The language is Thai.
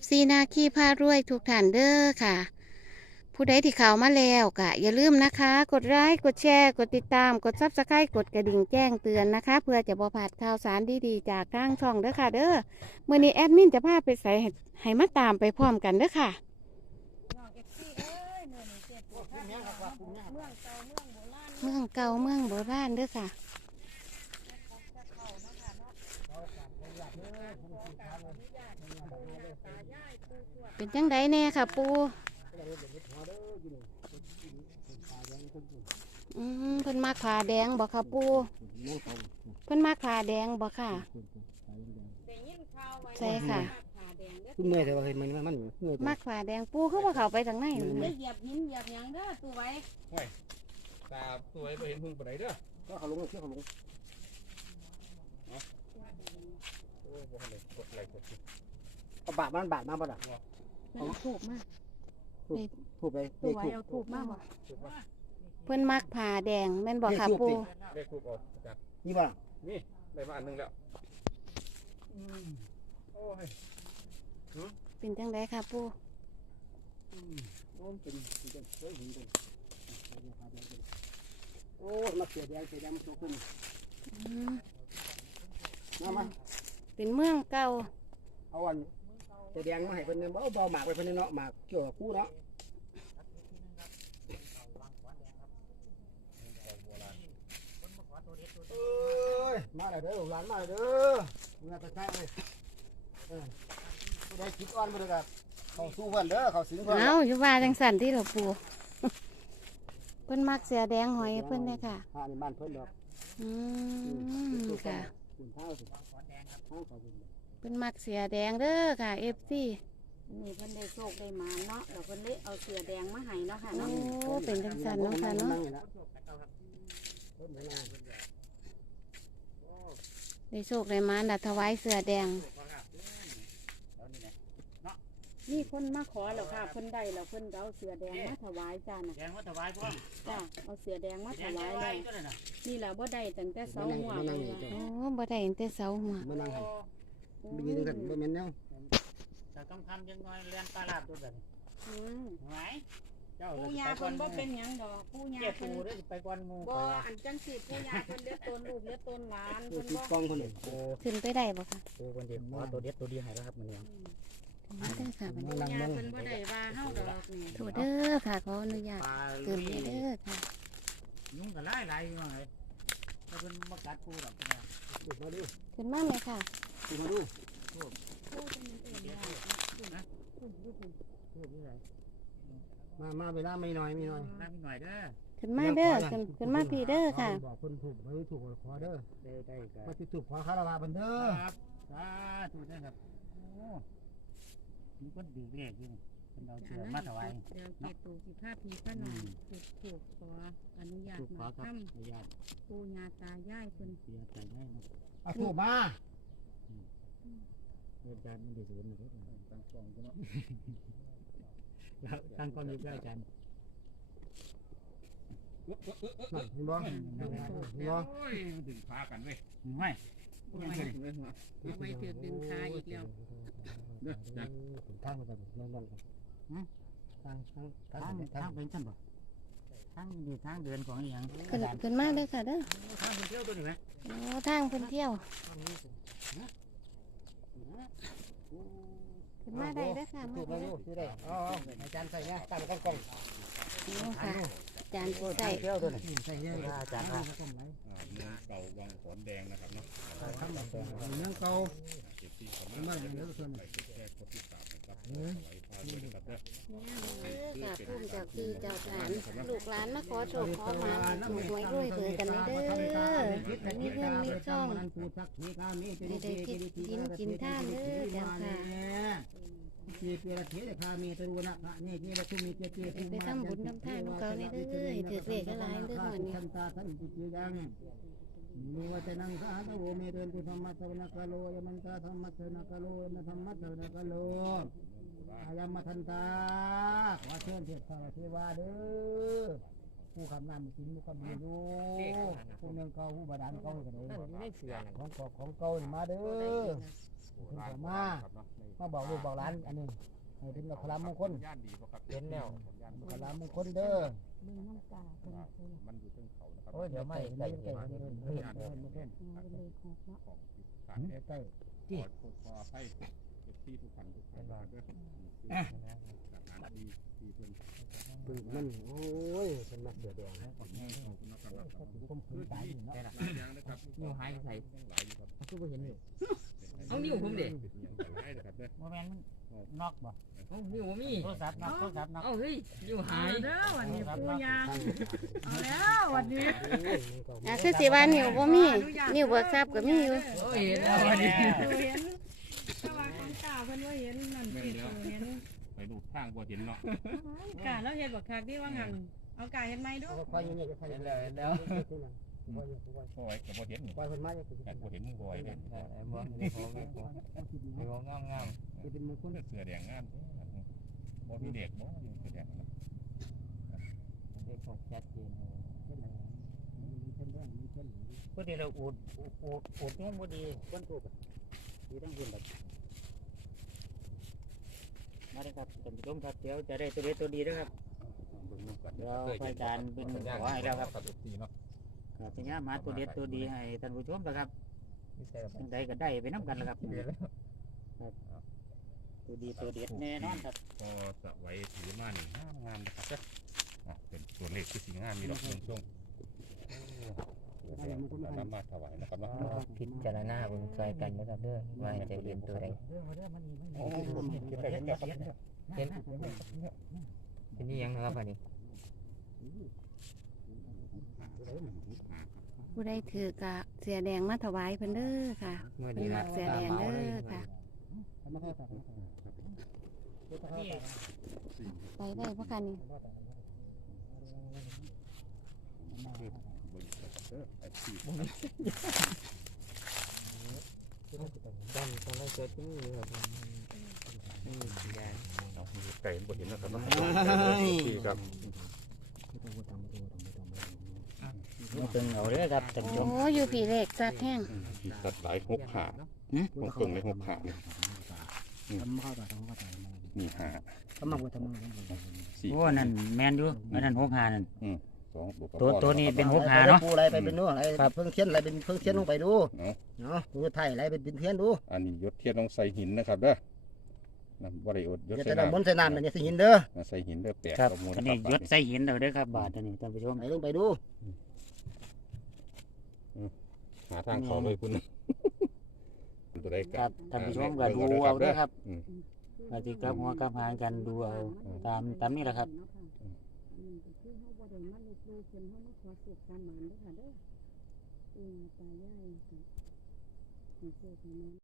FC หน้าขี้ผ้ารวยทุกท่านเด้อค่ะ ผู้ใดที่เข้ามาแล้วก็อย่าลืมนะคะ กดไลค์กดแชร์ กดติดตาม กดซับสไครต์กดกระดิ่งแจ้งเตือนนะคะ เพื่อจะบ่พลาดข่าวสารดีๆ จากทางช่องเด้อค่ะ เด้อมื่อนี้แอดมินจะพาไปใส่ห้ให้มาตามไปพร้อมกันเด้อค่ะ เมืองเก่าเมืองโบราณเด้อค่ะ เป็นจังไดแน่ค่ะ ปูอืมเพิ่นมาขาแดงบ่ค่ะปู เพิ่นมาขาแดงบ่ค่ะ ใช่ค่ะเมื่อยแต่ว่าเฮ้ยมันมันมันเมื่อยมาขาแดงปูเขาบ่เข้าไปทางในไปเลยเหยียบหินเหยียบหยังเด้อตัวไว้ตาสวยไปเห็นพึ่งปานใดเด้อก็เขาลงเชื่อเขาลงโอ้บ่ทันได้กดไลค์กดติดเอาบาดมันบาดมาบ่ล่ะ เอาถูกมาก ถูกไปตัวไว้ถูกเอาถูกมากบ่ถูกป่ะเพิ่นมักผ่าแดงแม่นบ่ค่ะปูเลขถูกออกจาก นี่บ่ล่ะนี่ได้มาอันหนึงแล้วโอ้ยเป็นจังไดค่ะปูโอ้เป็นเป็นเฮ้ยหินเป็นโอ้มาเสียแดงเสียแดงมันโตขึ้นอืมมามาเป็นเมืองเก่าเอาอัน เสียแดงมาให้เพิ่นเบาเบาหมากไปเพิ่นเนาะหมากเกี่ยวกับคู่เนาะเอ้ยมาแล้วเด้อหลานมาแล้วเด้อเมื่อตะไคร้เลยเออผู้ใดคิดอ่อนบ่ได้ก็เขาสู้เพิ่นเด้อเขาสิงเพิ่นเอ้าอยู่ว่าจังสันที่เราปูเพิ่นมักเสือแดงหอยเพิ่นเลยค่ะอ่านบ้านเพิ่นดอกอืมค่ะ คุณเท้าสิเท้าเขาคุณ เพิ่นมักเสือแดงเด้อค่ะเอฟซีนี่เพิ่นได้โชคได้หมาเนาะแล้วเพิ่นเลยเอาเสือแดงมาให้เนาะค่ะโอ้เนาะเป็นจังสันเนาะค่ะเนาะได้โชคได้มาดัดถวายเสือแดงมีคนมาขอแล้วค่ะเพิ่นได้แล้วเพิ่นก็เอาเสือแดงมาถวายจ้าน่ะแดงว่าถวายพ่อจ้าเอาเสือแดงมาแดถงวายถวาเลยยก็เลยนะนี่แหละบ่ได้ตั้งแต่เสาหัวเลยล่ะโอ้บ่ได้เห็นแต่เสาหัวมานั่งให้ ไปยืนกันบ่แม่นแนวแต่ต้องทำยังไงเรียนปลาลาบตัวแบบอืมไหวเจ้าปู่ย่าเพิ่นบ่เป็นหยังดอกปู่ย่าเก็บเพิ่นปูด้วยไปก่อนหมูบ่อันจังสิปู่ย่าเพิ่นเลือดตนลูกเลือดตนหลานคือเพิ่นติดบ่กล้องคนนึงปูขึ้นไปได้บ่ค่ะปูคนเดียวขอตัวเด็ดตัวดีให้แล้วครับมันเนี่ยขึ้นไปได้ค่ะบัดมานี้นั่งย่าเบิ่งเพิ่นบ่ได้ว่าเฮาดอกนี่โทษเด้อค่ะขออนุญาตปลาขึ้นไปเด้อค่ะยุ่งกับไล่ไล่ยังไงถ้าเป็นมากัดปูหรอกเนี่ยมาดูขึ้นมาเลยค่ะ มาดูพูดนี่เลยมามาเวลาไม่น้อยไม่น้อยน้ำหน่อยเด้อขึ้นมาเด้อขึ้นขึ้นมาพี่เด้อค่ะ บอกคนถูกไม่ถูกขอเด้อได้ได้ก็มาติดถูกขอคารวะบันเด้อครับสาธุได้ครับโอ้มีคนดีเลขอยู่เป็นเอาเสือมาถวายเดี๋ยวเก็บตู่สิพาพี่พาน้องถูกถูกขออนุญาตถูกขอมาครับทำอนุญาตปู่ย่าตายายเพิ่นเสียใจได้นะเอาถูกมา เรื่องการมันดีสุดนะครับตั้งกล้องก็เนาะแล้วตั้งกล้องอยู่ใกล้กันเห็นบ่เห็นบ่โอ้ยมันดึงพากันเว้ยไม่ยังไงเลยหัวเอาไว้ถือดึงขาอีกแล้วเด้อจ้ะทางกันนั่นนั่นทางทางทาทางงทาทางงเป็นชั้นบ่ทางดีทางเดินของอหย่างขึ้นขึ้นมาเด้อค่ะเด้อทางเที่ยวตัวนี้ไหมโอ้ทางเพิ่นเที่ยว ขึ้นมาได้เด้อค่ะมาถูกได้มาเด้ดูอที่ได้อ๋ออาจารย์ใส่เนี่ยตั้งกล้องโอ้ค่ะอาจารย์สิใส่เที่ยวตัวนี้ใส่เนี่ยอาจารย์ว่าอ่าเมืองเก่าวังขอนแดงนะครับเนาะทำแบบเมืองเก่าเก็บที่สเมืมาองร์ทเมืองส่วนไปแค่คนที่สาม นะครับไหลพาด้วยนะครับเด้อเด้อค่ะพุ่มจ้าที่เจ้าฐานลูกหลานมาขอโชคขอมาถูกหวยรวยเถิดกันเด้อมีเงินมีช่องได้ได้กินกินกินท่านเด้อเจ้าค่ะจีเปียเทคามีตรุณะนี่นี่ละคุมีเจเจไปทำบุญทำทานของเขานี่เด้อให้ถือเลขหลายๆเด้อหมดนี่ทันตาทันจิตยังมีวัจนังสาธุเมเรนตุธรรมะสวนกโลยมันตาธรรมะสวนกโลยมธรรมะสวนกโล อายัมมทันตาขอเชิญเทพเทวาเด้อผู้คำนำสินผู้คำมีอยู่ผู้เมืองเก่าผู้บาดาลเก่ากันเลยของของเก่ามาเด้อโบราณมาครับเนาะในมาบอกลูกบอกหลานอันนี้ให้เป็นดอกขลามมงคลย่านดีบ่ครับเห็นแล้วย่านดอกขลามมงคลเด้อเบิ่งน้ำตาเพิ่นเพิ่นมันอยู่เทิงเขานะครับโอ้ยเดี๋ยวไม่ไก่เห็นเพิ่นเพิ่นเพิ่นเพิ่นเอาไปเลยหกเนาะของการแก้ใกล้ขอขออภัยเก็บ ที่ทุกขันทุกขันนะครับเด้อคือสถานที่ที่เพิ่นปึกมัน โอ้ยเป็นมักเดือดแดงขอบคุณขอบคุณนะครับผมพื้นตายอยู่เนาะหลายอย่างนะครับนิ้วหายใส่หลายอยู่ครับคือบ่เห็นนี่เอานิ้วผมดิเป็นอย่างหลายนะครับเด้อโมแมนนอกบ่เอ้านี่ผมมีโทรศัพท์นอกโทรศัพท์นอกเอ้าเฮ้ยอยู่หาเอายเด้อวันนี้ปูยางเอาแล้ววันนี้อะคือสิว่านิ้วบ่มีนิ้วเบิกทรัพย์ก็มีอยู่โอ้ยเห็นแล้ววันนี้ เพิ่นว่าเห็นนั่นผิดเห็นไปดูทางบ่เห็นเนาะกาแล้วเฮ็ดบักคักที่ว่างั้นเอากาเห็นไหมดูคอยอยู่นี่ก็คอยเห็นแล้วเห็นแล้วคอยอยู่คอยบ่ไว้ก็บ่เห็นคอยเพิ่นมาอย่างสิแต่บ่เห็นบ่ไว้เนี่ยไอ้บ่มีของมีของมีของงามงามสิเป็นมงคลเสื้อแดงงามบ่มีเด็กบ่อยู่เสื้อแดงนะเด็กของชัดเจนเพิ่นเพิ่นเพิ่นเพิ่นพอดีเราอูดอูดอูดนุ่มพอดีคนถูกอยู่ทั้งคนแบบ มาเลยครับท่านผู้ชมครับเดี๋ยวจะได้ตัวเด็ดตัวดีด้วยครับ เดี๋ยวพระอาจารย์เป็นขอให้แล้วครับครับ FC เนาะครับสัญญามาตัวเด็ดตัวดีให้ท่านผู้ชมนะครับจังใดก็ได้ไปน้ำกันแล้วครับตัวดีตัวเด็ดแน่นอนครับพอสะไว้ถือมานี่งามนะครับเด้ออะเป็นตัวเลขที่สิงามมีดอกช่วงๆ นำมาถวายนะครับเนาะพิจารณาเบิ่งซอยกันนะครับเด้อว่าจะเห็นตัวใดโอ้เก็บได้เห็นแล้วครับเห็นเป็นนี่ยังนะครับอันนี้ผู้ใดถือกะเสียแดงมาถวายเพิ่นเด้อค่ะเมื่อเพิ่นนี้มัละกเสียแดงเด้อค่ะมาเข้าตัดนี่ ไปได้บ่คะนี่จำตอนแรกเจอที่นี่ครับนี่สีแดงไก่บ่เห็นนะครับเนาะที่ครับมาตึงเอาเด้อครับท่านผู้ชโอ้มอยู่ผีเลขสัตว์แห้งตัดหลายหกขาผมเพิ่งเลยหกขาเนี่ยทำเข้าตัดทำเข้าตัดนี่หาทำมาบ่ทำมาสี่โอ้นั่นแมนอยู่อันนั้นหกหานั่น สองบวกกับตัวพ่อตัวนี้ะครับเป็นหกหาเนาะ ปูอะไรไปเป็นนู่นอะไรครับ เพิ่งเทียนอะไรเป็นเพิ่งเทียนลงไปดูเนาะเนาะตัวไทยอะไรเป็นเป็นเทียนดูอันนี้ยศเทียนต้องใส่หินนะครับเด้อนั่นบริอดยศอย่าใส่จะน้นำบนใส่น้ำเนี่ยสิหินเด้อำใส่หินเด้อแปะครับกับมูลอันนะนี้ครับยศใส่หินเอาเด้อครับ บาทอันนี้ท่านผู้ชม ไหนลงไปดูหาทางเขาเลยคุณตัวใดคกัรัน บท่านผู้ชมก็ดูเอาเด้อครับอืมอาทิกลับหัวกลับหางกันดูเอาตามตามนี้แหละครับอั นี้ก็คือเฮาบ่ได้มาลบหลู่เพิ่นเฮามาขอสุขตามหมานเด้อค่ะเด้ออือตายายค่ะให้สุขให้มัน